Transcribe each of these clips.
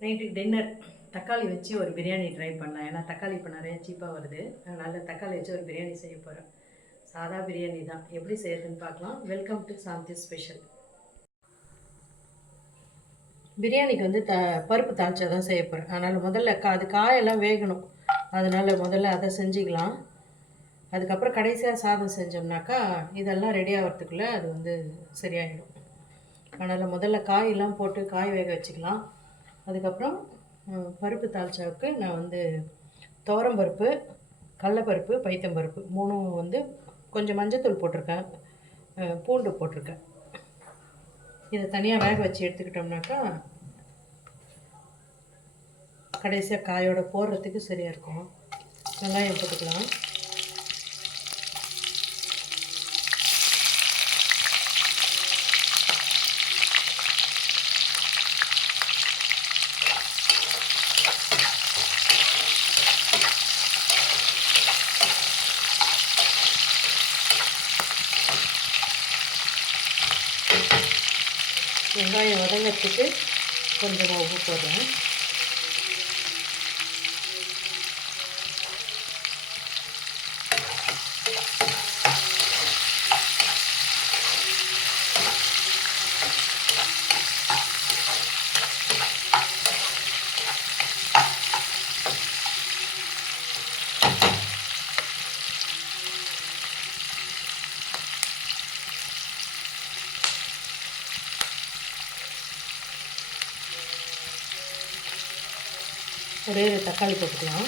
நைட்டுக்கு டின்னர் தக்காளி வச்சு ஒரு பிரியாணி ட்ரை பண்ணலாம். ஏன்னா தக்காளி இப்போ நிறைய சீப்பாக வருது. அதனால் தக்காளி வச்சு ஒரு பிரியாணி செய்ய போகிறேன். சாதா பிரியாணி தான். எப்படி செய்யறதுன்னு பார்க்கலாம். Welcome to Shanthi special. பிரியாணிக்கு வந்து பருப்பு தாளிச்சா தான் செய்ய போகிறேன். அதனால் முதல்ல அது காயெல்லாம் வேகணும். அதனால் முதல்ல அதை செஞ்சுக்கலாம். அதுக்கப்புறம் கடைசியாக சாதம் செஞ்சோம்னாக்கா இதெல்லாம் ரெடி ஆகிறதுக்குள்ளே அது வந்து சரியாயிடும். அதனால் முதல்ல காயெல்லாம் போட்டு காய் வேக வச்சுக்கலாம். அதுக்கப்புறம் பருப்பு தாளிச்சாவுக்கு நான் வந்து துவரம்பருப்பு, கடலப்பருப்பு, பைத்தம்பருப்பு மூணும் வந்து கொஞ்சம் மஞ்சத்தூள் போட்டிருக்கேன், பூண்டு போட்டிருக்கேன். இதை தனியாக வேக வச்சு எடுத்துக்கிட்டோம்னாக்கா கடைசியாக காயோட போடுறதுக்கு சரியாக இருக்கும். வெங்காயம் போட்டுக்கலாம். வெங்காயம் வதங்கிறதுக்கு கொஞ்சமாக உப்பு போடுறேன். ஒரே ஒரு தக்காளி போட்டுக்கலாம்.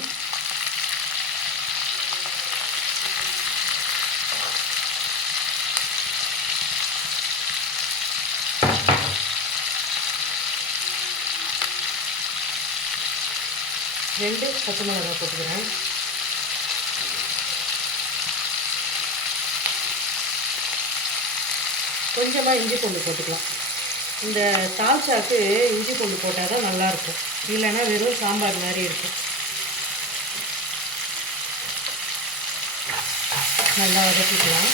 ரெண்டு பச்சை மிளகாய் போட்டுக்கிறேன். கொஞ்சமாக இஞ்சி பூண்டு போட்டுக்கலாம். இந்த தால்ச்சாக்கு இஞ்சி பூண்டு போட்டால் தான் நல்லாயிருக்கும். இல்லைன்னா வெறும் சாம்பார் மாதிரி இருக்கும். நல்லா வதக்கிக்கலாம்.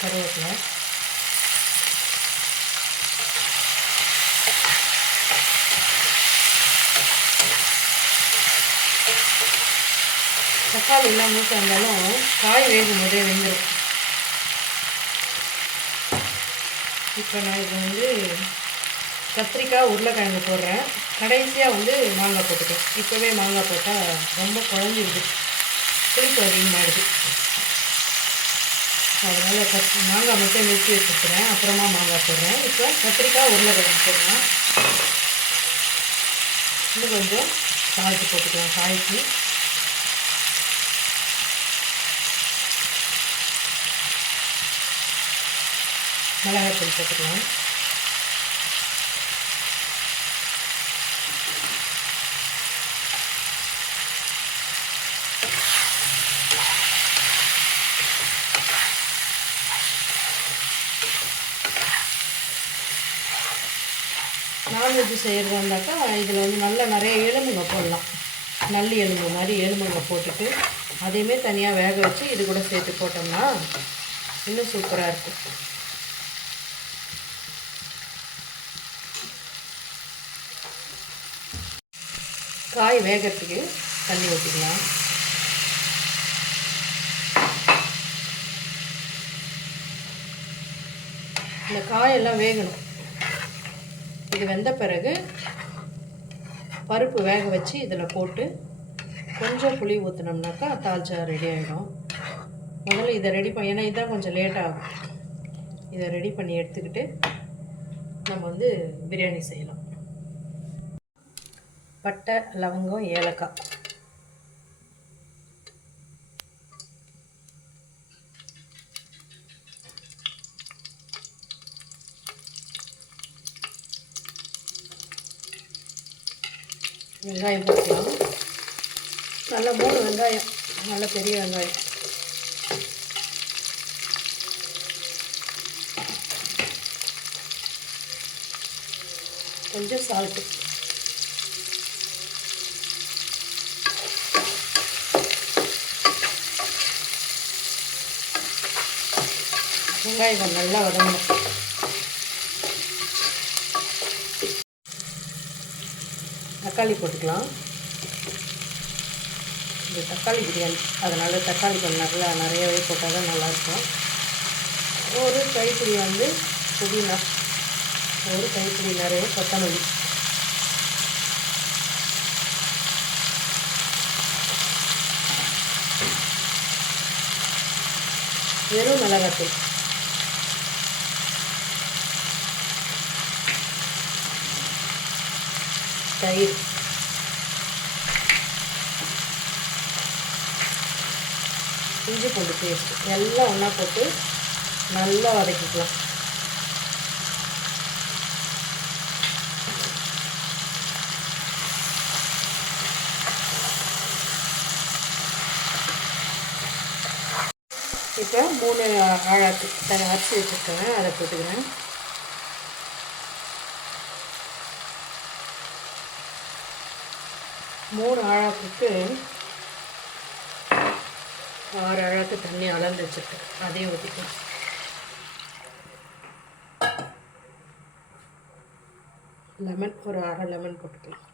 கருவேப்பிலை, தக்காளி எல்லாம் மூட்டை இருந்தாலும் காய் வேகும் போதே வெந்துடும். இப்போ நான் இது வந்து கத்திரிக்காய், உருளைக்கிழங்கு போடுறேன். கடைசியாக வந்து மாங்காய் போட்டுக்கேன். இப்போவே மாங்காய் போட்டால் ரொம்ப குழஞ்சிடுது, புளிப்பு அதிகமாகிடுது. அதனால் மாங்காய் மட்டும் நிறுத்தி வச்சுக்கிறேன். அப்புறமா மாங்காய் போடுறேன். இப்போ கத்திரிக்காய், உருளைக்கிழங்கு போடுறேன். இன்னும் கொஞ்சம் சால்ட்டு போட்டுக்கலாம். காய்க்கு மிளகாய்த்தூள் போட்டுக்கலாம். நான்வெஜ் செய்கிறதா இருந்தாக்கா இதில் வந்து நல்லா நிறைய எலும்புங்க போடலாம். நல்லி எலும்பு மாதிரி எலும்புங்க போட்டுட்டு அதையுமே தனியாக வேக வச்சு இது கூட சேர்த்து போட்டோம்னா இன்னும் சூப்பராக இருக்கும். காய் வேகிறதுக்கு தண்ணி ஊற்றிக்கலாம். இந்த காயெல்லாம் வேகணும். இது வெந்த பிறகு பருப்பு வேக வச்சு இதில் போட்டு கொஞ்சம் புளி ஊற்றினோம்னாக்கா தால்ச்சா ரெடி ஆகிடும். முதல்ல இதை ரெடி பண்ணி, ஏன்னா இதுதான் கொஞ்சம் லேட் ஆகும். இதை ரெடி பண்ணி எடுத்துக்கிட்டு நம்ம வந்து பிரியாணி செய்யலாம். பட்டை, லவங்கம், ஏலக்காய், வெங்காயம் போட்டுக்கலாம். நல்ல 3 வெங்காயம், நல்ல பெரிய வெங்காயம். கொஞ்சம் சால்ட்டு. வெங்காயம் நல்லா வதங்கணும். தக்காளி போட்டுக்கலாம். இது தக்காளி பிரியாணி, அதனால் தக்காளி கொஞ்சம் நிறையவே போட்டால் தான் நல்லாயிருக்கும். ஒரு கைப்பிடி புதினா, ஒரு கைப்பிடி நிறைய கொத்தமல்லி, வெறும் மிளகாத்தூள், தயிர், இஞ்சி பூண்டு பேஸ்ட் எல்லாம் ஒன்றா போட்டு நல்லா வதக்கிக்கலாம். இப்போ 3 ஆழாக்கு அரிசி வச்சுருக்கேன், அதை போட்டுக்கிறேன். மூணு ஆழாக்குக்கு 6 ஆழாக்கு தண்ணி அளந்து வச்சுருக்கேன், அதையும் ஊற்றிக்கலாம். லெமன் ஒரு அரை லெமன் போட்டுக்கலாம்.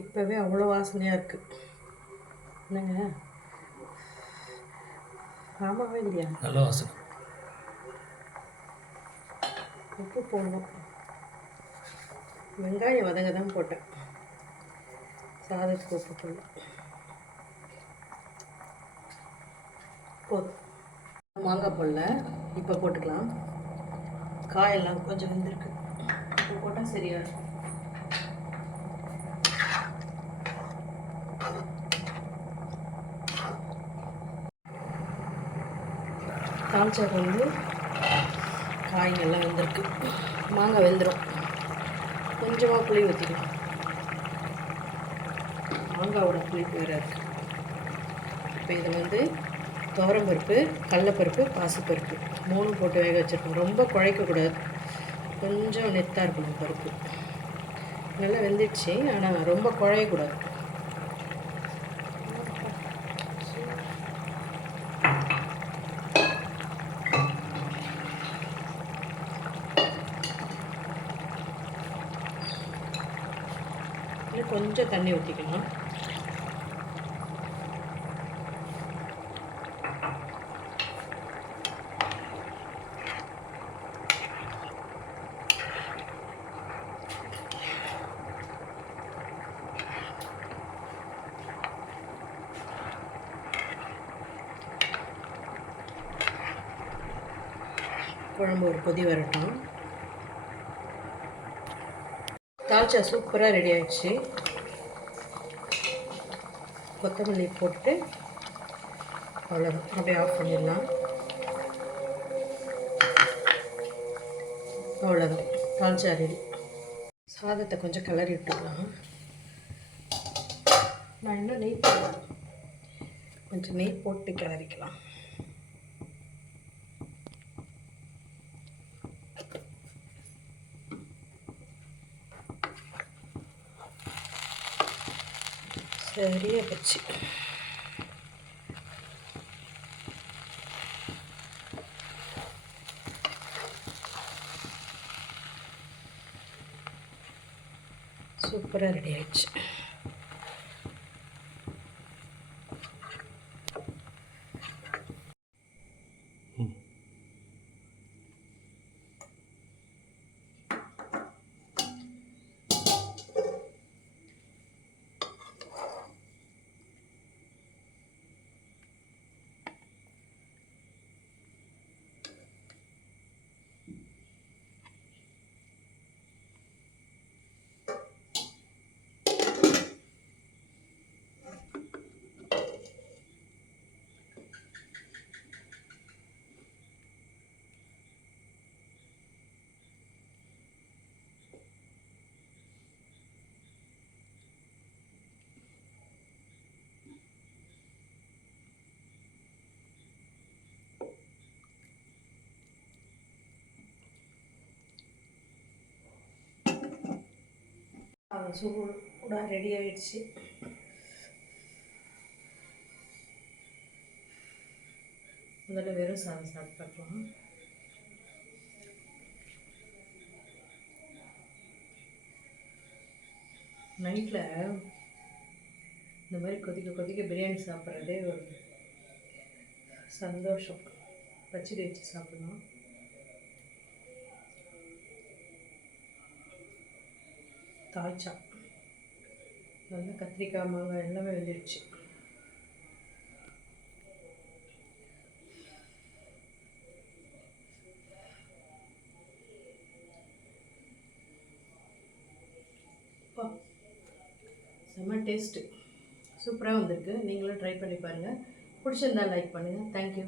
இப்போவே அவ்வளோ வாசனையாக இருக்குது. என்னங்க? ஆமாவே இல்லையா? நல்ல வாசனை. உப்பு போடணும். வெங்காயம் வதங்க தான் போட்டேன், சாதத்துக்கு உப்பு போடணும். போதும். மாங்காய் போடல, இப்போ போட்டுக்கலாம். காயெல்லாம் கொஞ்சம் வெந்திருக்கு, இப்போ போட்டால் சரியாக இருக்கும். தாளிச்சாக்கு காய்கள்லாம் வெந்திருக்கு, மாங்காய் வெந்துடும். கொஞ்சமாக புளி ஊற்றிக்கலாம், மாங்காவோட புளிப்பு வேறு இருக்குது. இப்போ இதில் துவரம்பருப்பு, கடலைப்பருப்பு, பாசிப்பருப்பு 3 போட்டு வேக வச்சுருக்கோம். ரொம்ப குழைக்கக்கூடாது, கொஞ்சம் நெத்தாக இருக்கணும் பருப்பு. நல்லா வெந்துடுச்சு, ஆனால் ரொம்ப குழையக்கூடாது. கொஞ்சம் தண்ணி ஊற்றிக்கலாம். குழம்பு ஒரு கொதி வரட்டும். தால்ச்சா சூப்பராக ரெடி ஆகிடுச்சு. கொத்தமல்லி போட்டு அவ்வளோதான், அப்படியே ஆஃப் பண்ணிடலாம். அவ்வளோதான், தால்ச்சா ரெடி. சாதத்தை கொஞ்சம் கிளறி விட்டுக்கலாம். நான் இன்னும் நெய் போடுவேன், கொஞ்சம் நெய் போட்டு கிளறிக்கலாம். சரியாக போச்சு. சூப்பராக ரெடி ஆயிடுச்சு. சாதம் சூடாக ரெடி ஆயிடுச்சு. முதல்ல வெறும் சாதம் சாப்பிட்டு பார்க்கலாம். நைட்டில் இந்த மாதிரி கொதிக்க கொதிக்க பிரியாணி சாப்பிட்றதே ஒரு சந்தோஷம். பச்சடி வச்சு சாப்பிடணும். தாய்ச்சா நல்லா கத்திரிக்காய் மாங்காய் எல்லாமே வெந்துடுச்சு. செம்ம டேஸ்ட்டு, சூப்பராக வந்திருக்கு. நீங்களும் ட்ரை பண்ணி பாருங்கள். பிடிச்சிருந்தா லைக் பண்ணுங்கள். தேங்க்யூ.